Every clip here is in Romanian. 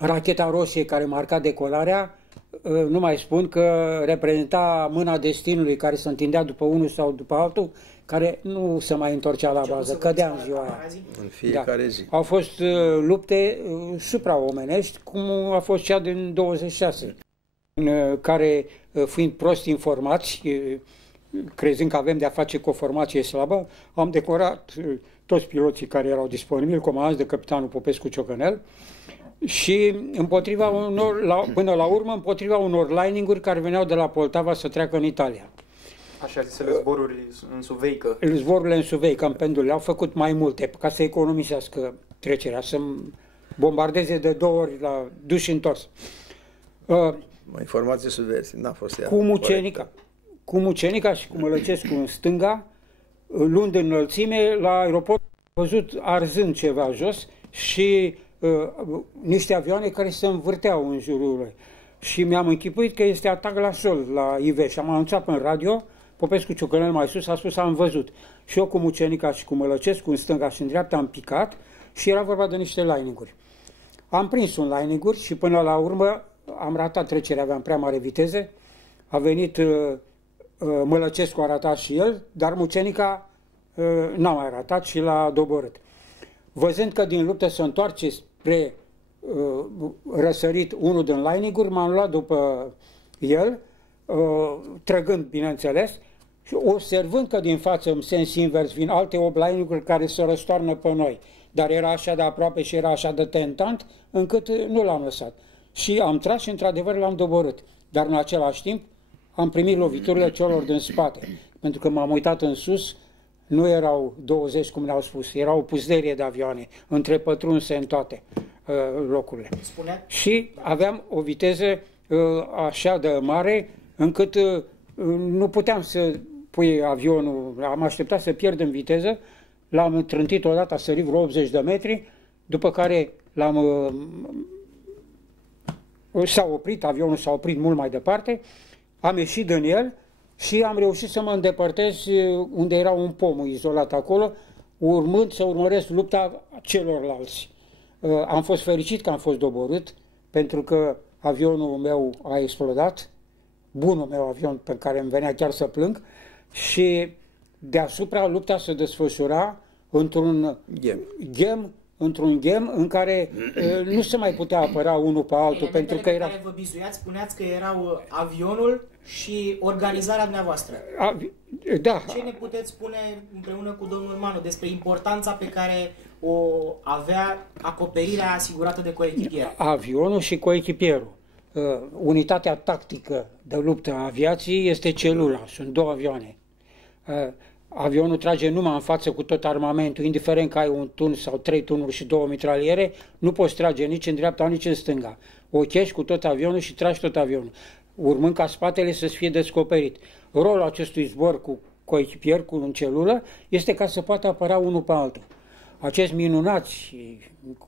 racheta roșie care marca decolarea, nu mai spun că reprezenta mâna destinului care se întindea după unul sau după altul, care nu se mai întorcea la bază, cădea în ziua aia. În fiecare zi. Au fost lupte supraomenești, cum a fost cea din 26, în care, fiind prost informați, crezând că avem de-a face cu o formație slabă, am decorat toți piloții care erau disponibili, comandați de capitanul Popescu Ciocănel, și împotriva până la urmă împotriva unor lining-uri care veneau de la Poltava să treacă în Italia. Așa zisele zboruri în Suveică. Zborurile în Suveică, în pendule, au făcut mai multe ca să economisească trecerea, să bombardeze de 2 ori la duș și întors. Informație subversivă, n-a fost ea. Cu Mucenica și cu Mălăcescu în stânga, luând înălțime, la aeroport am văzut arzând ceva jos și niște avioane care se învârteau în jurul lui. Și mi-am închipuit că este atac la sol, la Iveș. Am anunțat în radio, Popescu Ciocănel mai sus a spus, am văzut. Și eu cu Mucenica și cu Mălăcescu în stânga și în dreapta am picat și era vorba de niște lining-uri. Am prins un lining-uri și până la urmă am ratat trecerea, aveam prea mare viteză. A venit Mălăcescu, a ratat și el, dar Mucenica n-a mai ratat și l-a doborât. Văzând că din luptă se întoarce spre răsărit unul din lining-uri, m-am luat după el, trăgând, bineînțeles, și observând că din față, în sens invers, vin alte 8 lining-uri care se răstoarnă pe noi. Dar era așa de aproape și era așa de tentant, încât nu l-am lăsat. Și am tras și, într-adevăr, l-am doborât. Dar, în același timp, am primit loviturile celor din spate. Pentru că m-am uitat în sus, nu erau 20, cum ne-au spus, erau o puzderie de avioane, între pătrunse în toate locurile. Și aveam o viteză așa de mare, încât nu puteam să pui avionul, am așteptat să pierdem viteză, l-am trântit odată, a sărit vreo 80 de metri, după care s-a oprit, avionul s-a oprit mult mai departe, am ieșit din el și am reușit să mă îndepărtez unde era un pom izolat acolo, urmând să urmăresc lupta celorlalți. Am fost fericit că am fost doborât, pentru că avionul meu a explodat, bunul meu avion pe care îmi venea chiar să plâng, și deasupra lupta se desfășura într-un ghem în care nu se mai putea apăra unul pe altul, pentru că era... Care vă bizuiați, spuneați că erau avionul și organizarea dumneavoastră. Da. Ce ne puteți spune împreună cu domnul Manu despre importanța pe care o avea acoperirea asigurată de coechipier? Avionul și coechipierul. Unitatea tactică de luptă a aviației este celula, sunt 2 avioane. Avionul trage numai în față cu tot armamentul, indiferent că ai un tun sau 3 tunuri și 2 mitraliere, nu poți trage nici în dreapta, nici în stânga. Ochești cu tot avionul și tragi tot avionul, urmând ca spatele să fie descoperit. Rolul acestui zbor cu coechipier, cu în celulă, este ca să poată apăra unul pe altul. Acești minunați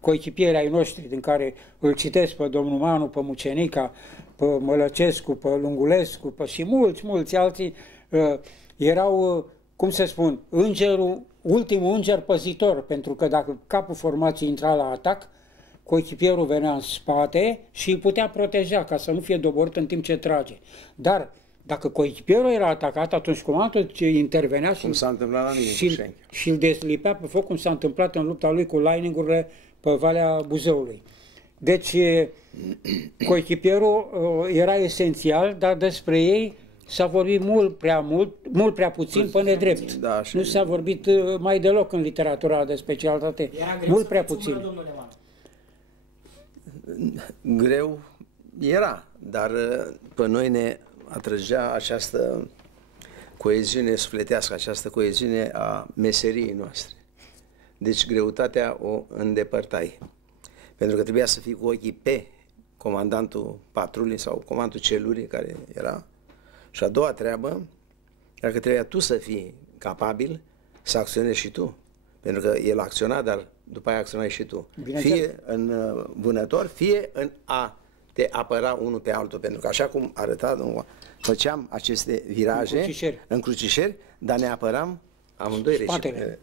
coechipieri ai noștri, din care îl citesc pe domnul Manu, pe Mucenica, pe Mălăcescu, pe Lungulescu, și mulți alții, erau, cum să spun, ultimul înger păzitor, pentru că dacă capul formației intra la atac, coechipierul venea în spate și îl putea proteja ca să nu fie doborât în timp ce trage. Dar dacă coechipierul era atacat, atunci comandantul intervenea și îl deslipea pe foc, cum s-a întâmplat în lupta lui cu lining-urile pe Valea Buzăului. Deci, coechipierul era esențial, dar despre ei s-a vorbit mult prea puțin pe nedrept. Da, nu s-a vorbit mai deloc în literatura de specialitate. Mult prea puțin. Greu era, dar pe noi ne atrăgea această coeziune sufletească, această coeziune a meseriei noastre. Deci greutatea o îndepărtai. Pentru că trebuia să fii cu ochii pe comandantul patrulii sau comandantul celurii care era. Și a doua treabă era că trebuia tu să fii capabil să acționezi și tu. Pentru că el acționa, dar după aia acționai și tu. Fie în vânător, fie în a te apăra unul pe altul. Pentru că așa cum arăta domnul, făceam aceste viraje în crucișeri, dar ne apăram amândoi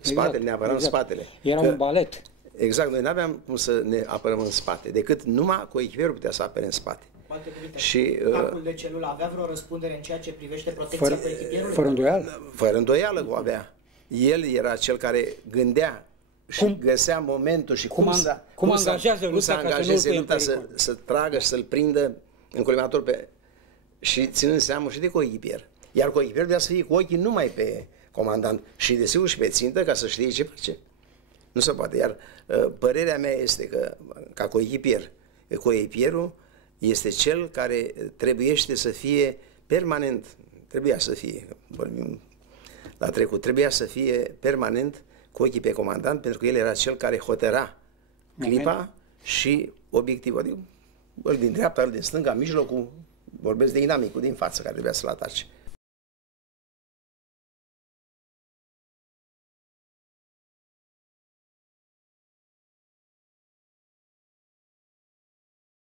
spatele, ne apăram spatele. Era un balet. Exact, noi nu aveam cum să ne apărăm în spate, decât numai coechipierul putea să apere în spate. Cu alte cuvinte, Și, capul de celulă avea vreo răspundere în ceea ce privește protecția coechipierului? Fără îndoială. Fără îndoială o avea. El era cel care gândea și găsea momentul și cum angajează lupta să tragă și să-l prindă în colimator și ținând seama și de coechipier. Iar coechipierul trebuia să fie cu ochii numai pe comandant și desigur și pe țintă ca să știe ce face. Nu se poate. Iar părerea mea este că, ca coechipier, coechipierul este cel care trebuiește să fie permanent, trebuia să fie, vorbim la trecut, trebuia să fie permanent cu ochii pe comandant, pentru că el era cel care hotăra clipa și obiectivul. Adică, ăl din dreapta, ăl din stânga, mijlocul, vorbesc de inamicul din față care trebuia să-l atace.